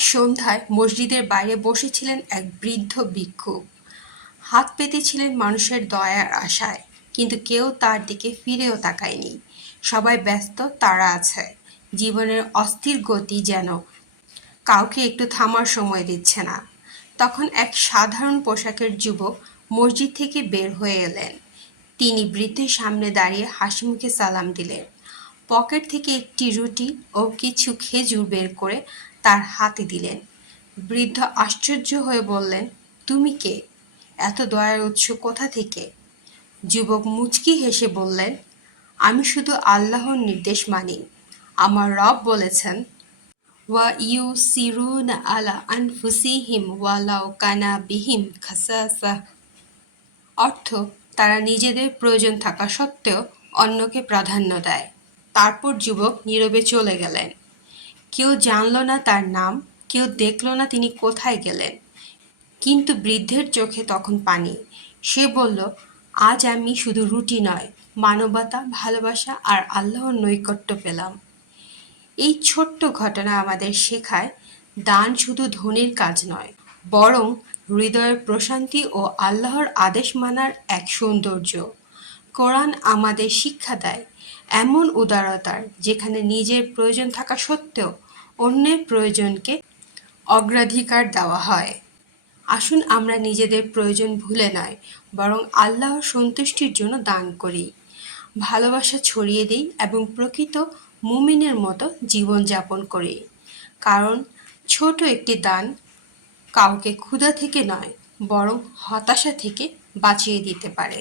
সন্ধ্যায় মসজিদের বাইরে বসেছিলেন এক বৃদ্ধ ভিক্ষুক। হাত পেতেছিলেন মানুষের দয়ার আশায়, কিন্তু কেউ তার দিকে ফিরেও তাকায়নি। সবাই ব্যস্ত, তারা আছে। জীবনের অস্থির গতি যেন কাউকে একটু থামার সময় দিচ্ছে না। তখন এক সাধারণ পোশাকের যুবক মসজিদ থেকে বের হয়ে এলেন। তিনি বৃদ্ধের সামনে দাঁড়িয়ে হাসিমুখে সালাম দিলেন। পকেট থেকে একটি রুটি ও কিছু খেজুর বের করে তার হাতে দিলেন। বৃদ্ধ আশ্চর্য হয়ে বললেন, তুমি কে? এত দয়ার উৎস কোথা থেকে? যুবক মুচকি হেসে বললেন, আমি শুধু আল্লাহর নির্দেশ মানি। আমার রব বলেছেন, ওয়া ইউসিরুনা আলা আনফুসিহিম ওয়ালাউ কানা বিহিম খাসাসা। অর্থ, তারা নিজেদের প্রয়োজন থাকা সত্ত্বেও অন্যকে প্রাধান্য দেয়। তারপর যুবক নীরবে চলে গেলেন। কেউ জানল না তার নাম, কেউ দেখল না তিনি কোথায় গেলেন। কিন্তু বৃদ্ধের চোখে তখন পানি। সে বলল, আজ আমি শুধু রুটি নয়, মানবতা, ভালোবাসা আর আল্লাহর নৈকট্য পেলাম। এই ছোট্ট ঘটনা আমাদের শেখায়, দান শুধু ধনীর কাজ নয়, বরং হৃদয়ের প্রশান্তি ও আল্লাহর আদেশ মানার এক সৌন্দর্য। কোরআন আমাদের শিক্ষা দেয় এমন উদারতার, যেখানে নিজের প্রয়োজন থাকা সত্ত্বেও অন্যের প্রয়োজনকে অগ্রাধিকার দেওয়া হয়। আসুন আমরা নিজেদের প্রয়োজন ভুলে নয়, বরং আল্লাহর সন্তুষ্টির জন্য দান করি, ভালোবাসা ছড়িয়ে দিই এবং প্রকৃত মুমিনের মতো জীবনযাপন করি। কারণ ছোট একটি দান কাউকে ক্ষুধা থেকে নয়, বরং হতাশা থেকে বাঁচিয়ে দিতে পারে।